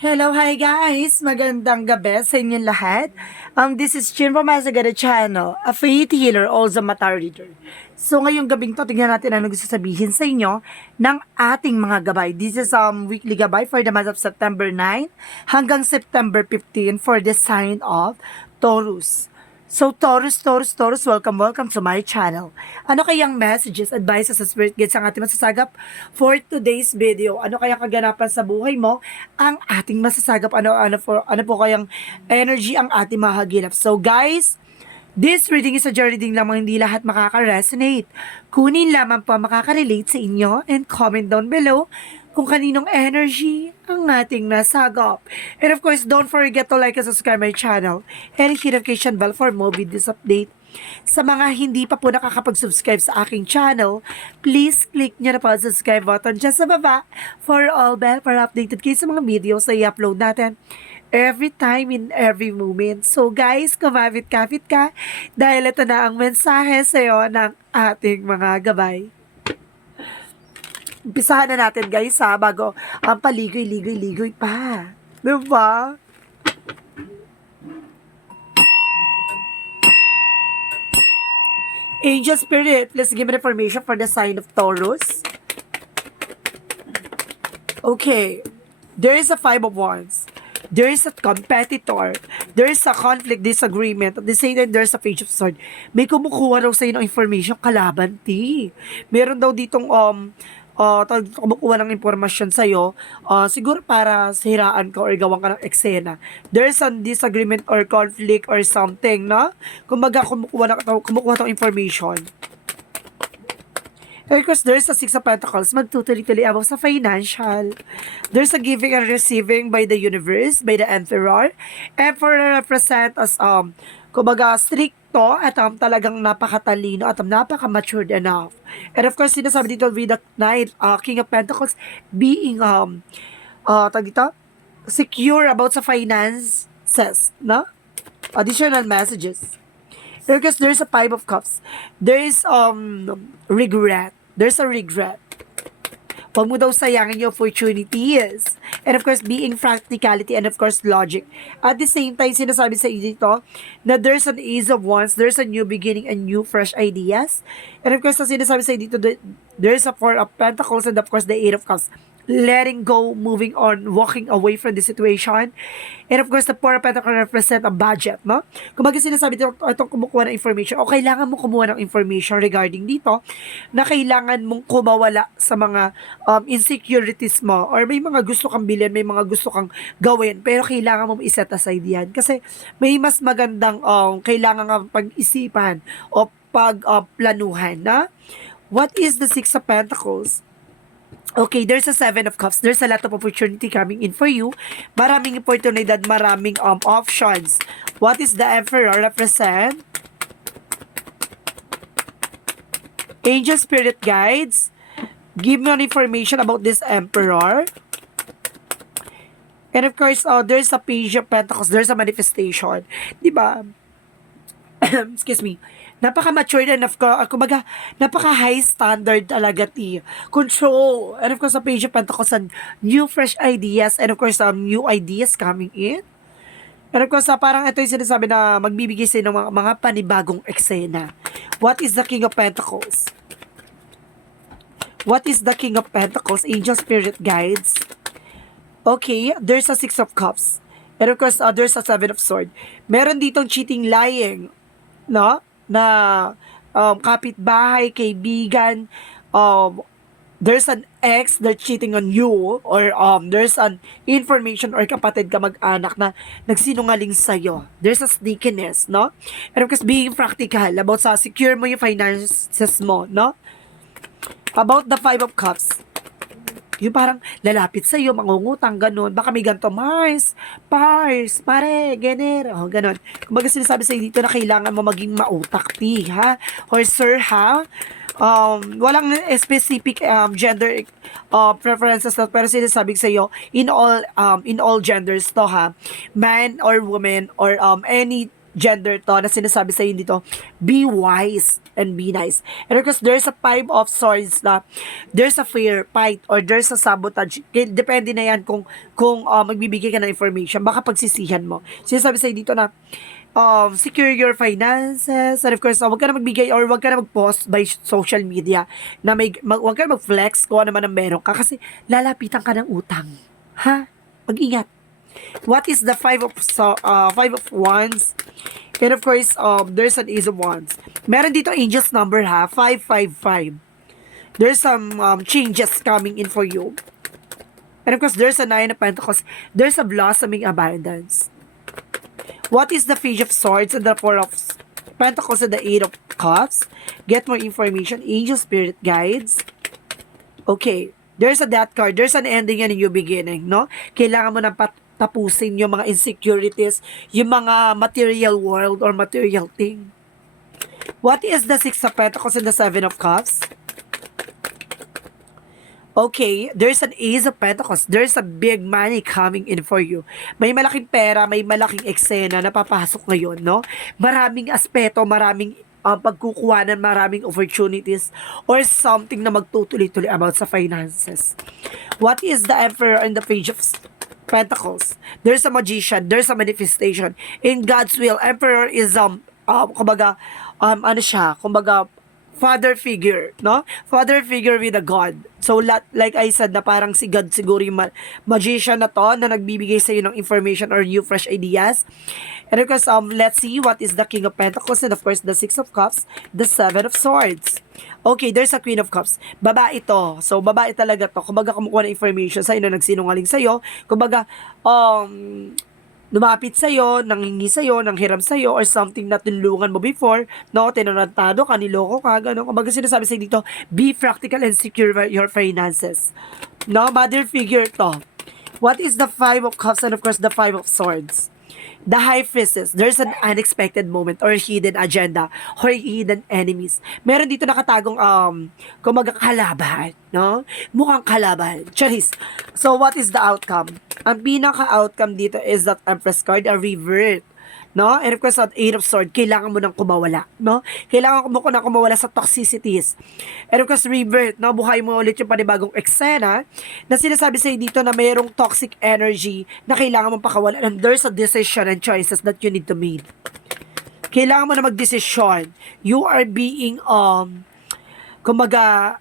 Hello, hi guys! Magandang gabi sa inyong lahat. This is Chin from Masagada Channel, a faith healer, also mata reader. So ngayong gabing to, tingnan natin ano gusto sabihin sa inyo ng ating mga gabay. This is weekly gabay for the month of September 9 hanggang September 15 for the sign of Taurus. So Taurus, welcome to my channel. Ano kayang messages, advices sa spirit guides ang ating masasagap for today's video? Ano kayang kaganapan sa buhay mo ang ating masasagap? Ano po kayang energy ang ating mahagilap? So guys, this reading is a journey reading lamang, hindi lahat makaka-resonate. Kunin lamang po ang makaka-relate sa inyo and comment down below kung kaninong energy ang ating nasagap. And of course, don't forget to like and subscribe my channel and hit notification bell for more videos update. Sa mga hindi pa po nakakapag-subscribe sa aking channel, please click nyo na po ang subscribe button dyan sa baba for all bell para updated kayo sa mga videos na i-upload natin every time in every moment. So guys, kumapit-kapit ka dahil ito na ang mensahe sa'yo ng ating mga gabay. Umpisahan na natin guys bago ang paligoy-ligoy-ligoy pa. Diba? Angel Spirit, please give me information for the sign of Taurus. Okay. There is a Five of Wands. There is a competitor. There is a conflict, disagreement. At the same time, there's a Page of Swords. May kumukuha raw sa'yo ng information, kalaban, ti. Meron daw ditong, kumukuha ng impormasyon sa'yo, siguro para siraan ka or gawan ka ng eksena. There's a disagreement or conflict or something, no? Kumbaga, kumukuha ng information. Because there's a Six of Pentacles, magtutuloy-tuloy abang sa financial. There's a giving and receiving by the universe, by the Emperor. Emperor represent as, kumbaga, stricto at talagang napakatalino at napaka-matured enough. And of course, sinasabi dito with the Knight, King of Pentacles, being, secure about sa finances, no? Additional messages. Because there's a Five of Cups. There is, regret. There's a regret. Huwag mo daw sayangin yung opportunities. And of course, being practicality and of course, logic. At the same time, sinasabi sa iyo dito na there's an Ace of Wands, there's a new beginning and new fresh ideas. And of course, sinasabi sa iyo dito, there's a Four of Pentacles and of course, the Eight of Cups. Letting go, moving on, walking away from the situation. And of course, the Four of Pentacles represent a budget, no? Kung baga sinasabi dito, itong kumukuha ng information, o kailangan mo kumuha ng information regarding dito, na kailangan mong kumawala sa mga insecurities mo, or may mga gusto kang bilhin, may mga gusto kang gawin, pero kailangan mong iset aside yan. Kasi may mas magandang kailangan kang pag-isipan o pag-planuhan, na? What is the Six of Pentacles? Okay, there's a Seven of Cups. There's a lot of opportunity coming in for you. Maraming oportunidad, maraming options. What is the Emperor represent? Angel Spirit Guides, give me an information about this Emperor. And of course, there's a Page of Pentacles. There's a manifestation. Diba? Excuse me. Napaka-mature and of course, kumbaga, napaka-high standard talaga, ti. Control. And of course, a Page of Pentacles and new fresh ideas and of course, new ideas coming in. And of course, parang ito yung sinasabi na magbibigay sa ng mga panibagong eksena. What is the King of Pentacles? What is the King of Pentacles? Angel Spirit Guides. Okay, there's a Six of Cups. And of course, there's a Seven of Swords. Meron ditong cheating, lying, no? Na kapitbahay, kaibigan, there's an ex that cheating on you, or there's an information or kapatid ka mag-anak na nagsinungaling sa'yo. There's a sneakiness, no? And of course, being practical about sa secure mo yung finances mo, no? About the Five of Cups. Yung parang lalapit sa iyo, mangungutang, ganun. Baka may ganito, Mars, Pars, pare, gener, ganun. Kumbaga sinasabi sa iyo dito na kailangan mo maging mautak, ti, ha? Or sir, ha? Walang specific gender preferences na, pero sinasabi sa iyo in all genders to, ha? Man or woman or any gender to na sinasabi sa'yo dito, be wise and be nice. And because there's a five of swords na there's a fear, fight, or there's a sabotage. Depende na yan kung magbibigay ka ng information. Baka pagsisihan mo. Sinasabi sa'yo dito na secure your finances, and of course, wag ka na magbigay or wag ka na mag-post by social media na wag ka na mag-flex kung ano man ang meron ka kasi lalapitan ka ng utang. Ha? Mag-ingat. What is the five of wands? And of course, there's an ace of wands. Meron dito angel's number ha, 555. There's some changes coming in for you. And of course, there's a nine of pentacles. There's a blossoming abundance. What is the page of swords and the four of pentacles and the eight of cups? Get more information. Angel spirit guides. Okay. There's a death card. There's an ending and a new beginning, no? Kailangan mo nang tapusin yung mga insecurities, yung mga material world or material thing. What is the Six of Pentacles and the Seven of Cups? Okay, there's an Ace of Pentacles. There's a big money coming in for you. May malaking pera, may malaking eksena na papasok ngayon, no? Maraming aspeto, maraming pagkukuhanan, maraming opportunities or something na magtutuloy-tuloy about sa finances. What is the Emperor and the Page of Pentacles? There's a magician, there's a manifestation. In God's will, Emperor is kumbaga father figure, no? Father figure with a God. So, like I said, na parang si God siguro yung magician na to, na nagbibigay sa iyo ng information or new fresh ideas. And of course, let's see what is the King of Pentacles and of course, the Six of Cups, the Seven of Swords. Okay, there's a Queen of Cups. Babae to. So, babae talaga to. Kumbaga, kumukuha ng information sa'yo na nagsinungaling sa'yo. Kumbaga, lumapit sa'yo, nanghingi sa'yo, nanghiram sa'yo, or something na tinulungan mo before, no? Tinanantado ka, niloko ka, gano'n. Kumbaga sinasabi sa'yo dito, be practical and secure your finances. No? Mother figure to. What is the Five of Cups and of course the Five of Swords? The High Priestess, there's an unexpected moment or hidden agenda or hidden enemies. Meron dito nakatagong kumbaga kalaban, no? Mukhang kalaban. Charis. So what is the outcome? Ang pinaka-outcome dito is that Empress card, a revert. No? And of course, at Eight of Swords, kailangan mo nang kumawala, no? Kailangan mo nang kumawala sa toxicities. And of course, rebirth, no? Buhay mo ulit yung panibagong eksena na sinasabi sa'yo dito na mayroong toxic energy na kailangan mong pakawala. And there's a decision and choices that you need to make. Kailangan mo na magdesisyon. You are being, kumbaga,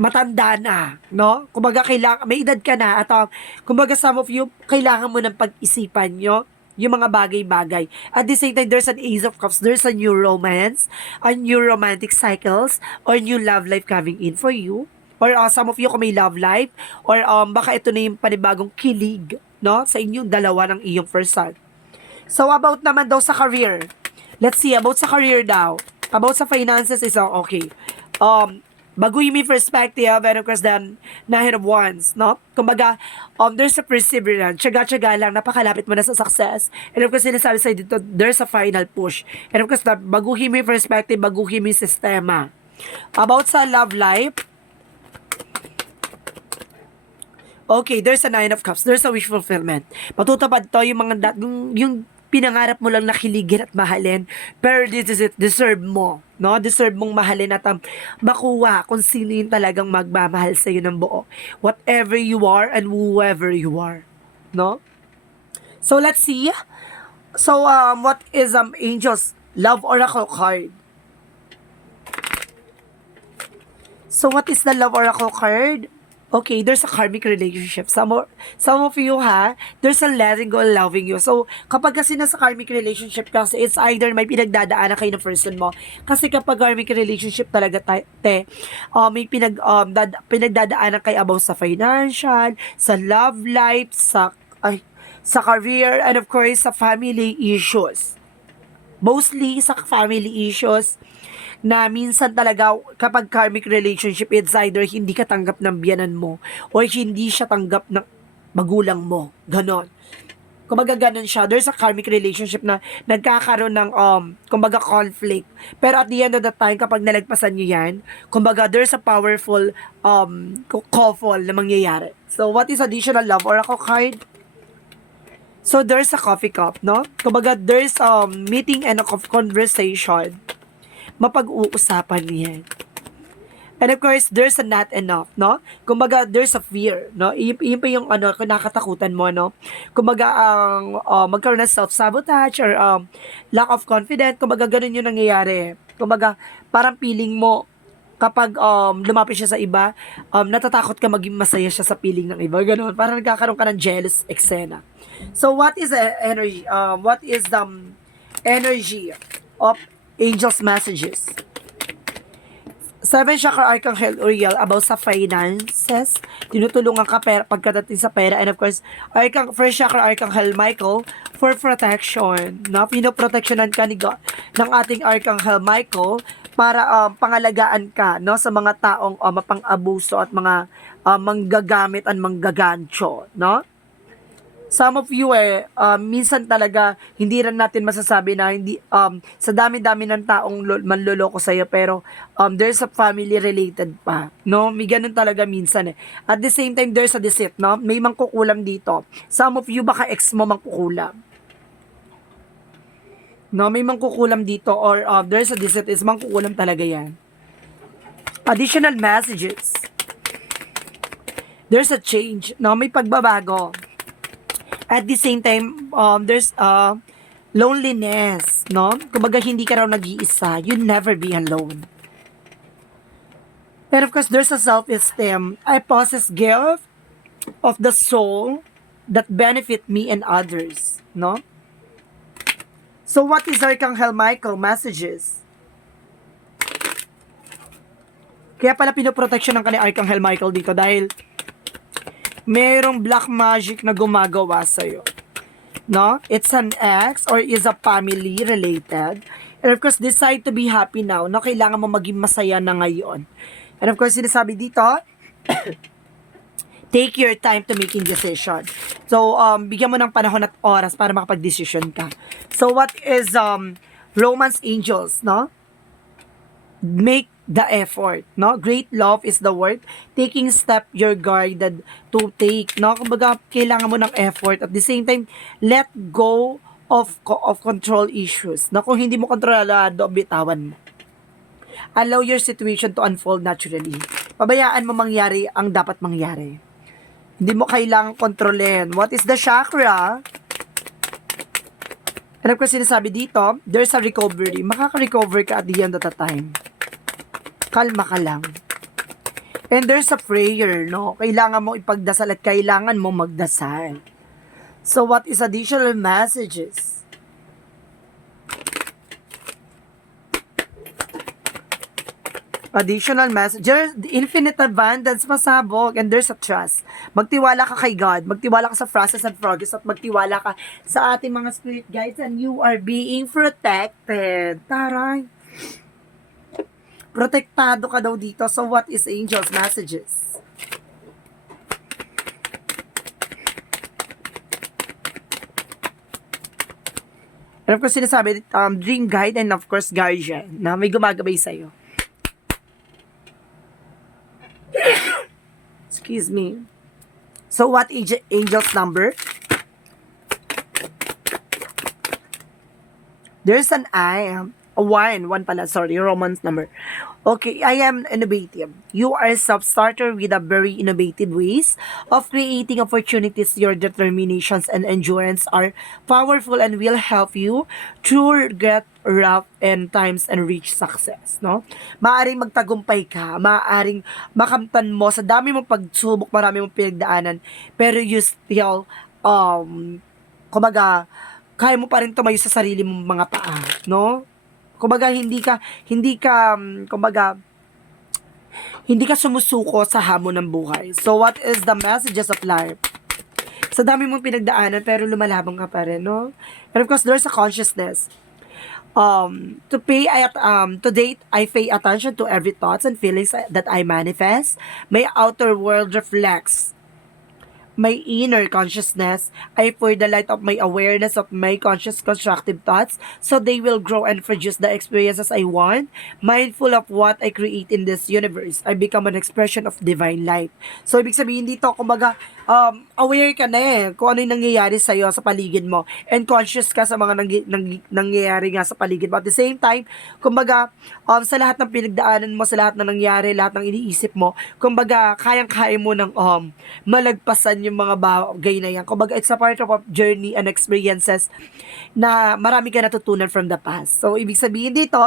matanda na, no? Kumbaga, may edad ka na at kumbaga, some of you, kailangan mo ng pag-isipan nyo yung mga bagay-bagay. At the same time, there's an Ace of Cups, there's a new romance, a new romantic cycles, or new love life coming in for you. Or some of you kung may love life, or baka ito na yung panibagong kilig, no? Sa inyong dalawa ng iyong person. So, about naman daw sa career. Let's see, about sa career daw. About sa finances is okay. Baguhin mo yung perspective, and of course, then, Nine of Wands, no? Kumbaga, there's a perseverance, tsaga-tsaga lang, napakalapit mo na sa success. And of course, sinasabi sa'yo dito, there's a final push. And of course, baguhin mo yung perspective, baguhin mo yung sistema. About sa love life, okay, there's a Nine of Cups, there's a wish fulfillment. Matutupad to yung mga, yung pinangarap mo lang na kiligin at mahalin, pero this is it, deserve mo, no? Deserve mong mahalin at makuha kung sino yung talagang magmamahal sa'yo ng buo. Whatever you are and whoever you are, no? So, let's see. So, what is Angel's Love Oracle card? So, what is the Love Oracle card? Okay, there's a karmic relationship. Some of you there's a letting go, loving you. So, kapag kasi nasa karmic relationship kasi, it's either may pinagdadaanan kayo ng person mo. Kasi kapag karmic relationship talaga, may pinagdadaanan kayo about sa financial, sa love life, sa career, and of course, sa family issues. Mostly sa family issues, na minsan talaga kapag karmic relationship, it's either hindi ka tanggap ng biyanan mo or hindi siya tanggap ng magulang mo. Ganon. Kumbaga ganon siya. There's a karmic relationship na nagkakaroon ng kumbaga conflict. Pero at the end of the time, kapag nalagpasan nyo yan, kumbaga there's a powerful couple na mangyayari. So what is additional love oracle card? So, there's a coffee cup, no? Kumbaga, there's meeting and a conversation. Mapag-uusapan yan. And of course, there's a not enough, no? Kumbaga, there's a fear, no? Yun pa yung nakatakutan mo, no? Kumbaga, ang magkaroon ng self-sabotage or lack of confidence, kumbaga, ganun yung nangyayari. Kumbaga, parang feeling mo, kapag lumapit siya sa iba, natatakot ka maging masaya siya sa feeling ng iba. Ganun. Parang nagkakaroon ka ng jealous eksena. So, what is the energy? What is the energy of angels' messages? 7 chakra Archangel Uriel about sa finances. Tinutulungan ka pagkadating sa pera. And of course, first chakra Archangel Michael for protection. No? Pinoproteksyonan ka ng ating Archangel Michael para pangalagaan ka, no, sa mga taong mapang-abuso at mga manggagamit at manggagancho, no? Some of you minsan talaga hindi rin natin masasabi na hindi sa dami-dami ng taong manloloko sa iyo, pero there's a family related pa, no? May ganun talaga minsan eh. At the same time, there's a deceit, no? May mangkukulam dito. Some of you baka ex mo mangkukulam. No, may mangkukulam dito or there's a deceit is mangkukulam talaga yan. Additional messages. There's a change, no? May pagbabago. At the same time, there's loneliness, no? Kumbaga hindi ka raw nag-iisa. You never be alone. And of course, there's a self-esteem. I possess gift of the soul that benefit me and others, no? So what is Archangel Michael messages? Kaya pala pinoprotection ng kanyang Archangel Michael dito dahil mayroong black magic na gumagawa sa'yo. No? It's an ex or is a family related. And of course, decide to be happy now. No? Kailangan mo maging masaya na ngayon. And of course, sinasabi dito, take your time to making decision. So, bigyan mo ng panahon at oras para makapag-decision ka. So, what is Romance Angels, no? Make the effort, no? Great love is the word. Taking step you're guided to take, no? Kumbaga, kailangan mo ng effort. At the same time, let go of control issues. No? Kung hindi mo kontrolado, bitawan mo. Allow your situation to unfold naturally. Pabayaan mo mangyari ang dapat mangyari. Hindi mo kailangang kontrolin. What is the chakra? And of course, sinasabi dito, there's a recovery. Makaka-recover ka at the end of the time. Kalma ka lang. And there's a prayer, no? Kailangan mo ipagdasal at kailangan mo magdasal. So, what is additional messages? Additional message. There's infinite abundance, pasabog, and there's a trust. Magtiwala ka kay God, magtiwala ka sa process and progress, at magtiwala ka sa ating mga spirit guides, and you are being protected. Taray. Protektado ka daw dito. So, what is angels' messages? And of course, sinasabi, dream guide and of course, guardian, na may gumagabay sa'yo. Excuse me. So, what angel's number? There's an I. One pala, sorry, Romance number. Okay, I am innovative. You are a self-starter with a very innovative ways of creating opportunities. Your determinations and endurance are powerful and will help you through get rough and times and reach success, no? Maaring magtagumpay ka, maaring makamtan mo sa dami mong pagsubok, marami mong pinagdaanan, pero you still, kumbaga, kaya mo pa rin tumayo sa sarili mong mga paa, no? Kumbaga, hindi ka sumusuko sa hamon ng buhay. So, what is the messages of life? Sa dami mong pinagdaanan, pero lumalabang ka pa rin, no? And of course, there's a consciousness. To date, I pay attention to every thoughts and feelings that I manifest. My outer world reflects my inner consciousness. I pour the light of my awareness of my conscious constructive thoughts so they will grow and produce the experiences I want. Mindful of what I create in this universe, I become an expression of divine light. So, ibig sabihin dito, kumbaga, aware ka na kung ano yung nangyayari sa'yo sa paligid mo. And conscious ka sa mga nangyayari nga sa paligid mo. At the same time, kumbaga, sa lahat ng pinagdaanan mo, sa lahat ng nangyari, lahat ng iniisip mo, kumbaga, kayang-kaya mo ng malagpasan yung mga bagay na yan. Kumbaga, it's a part of a journey and experiences na marami ka natutunan from the past. So, ibig sabihin dito,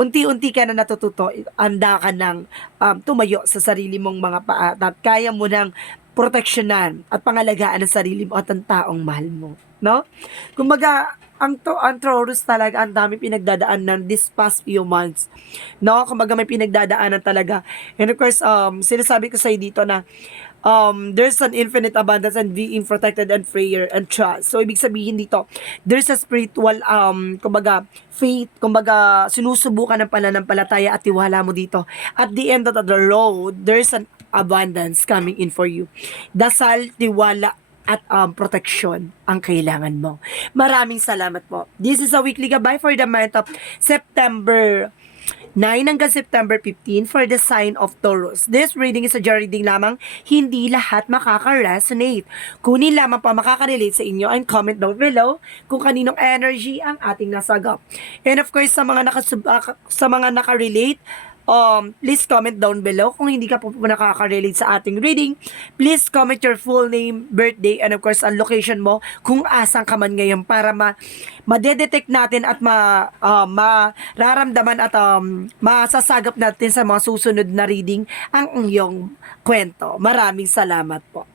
unti-unti ka na natututo, handa ka ng tumayo sa sarili mong mga paa at kaya mo ng proteksyonan at pangalagaan ang sarili mo at ang taong mahal mo, no? Kumbaga, ang Taurus talaga, ang dami pinagdadaanan this past few months, no? Kumbaga, may pinagdadaanan talaga. And of course, sinasabi ko sa'yo dito na there's an infinite abundance and being protected and prayer and trust. So, ibig sabihin dito, there's a spiritual, kumbaga, faith, kumbaga, sinusubukan ng pananampalataya at tiwala mo dito. At the end of the road, there's an abundance coming in for you. Dasal, tiwala, at protection ang kailangan mo. Maraming salamat po. This is a weekly gabay for the month of September 9 hanggang September 15 for the sign of Taurus. This reading is a general reading lamang, hindi lahat makaka-resonate. Kunin lamang pa makaka-relate sa inyo and comment down below kung kaninong energy ang ating nasagap. And of course, sa mga naka-relate, please comment down below. Kung hindi ka po nakaka-relate sa ating reading, please comment your full name, birthday, and of course, ang location mo kung asan ka man ngayon para ma-detect natin at mararamdaman at masasagap natin sa mga susunod na reading ang iyong kwento. Maraming salamat po.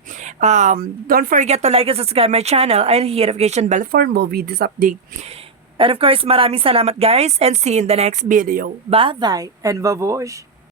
Don't forget to like and subscribe my channel and hit notification bell for more videos update. And of course, maraming salamat guys and see you in the next video. Bye-bye and babush!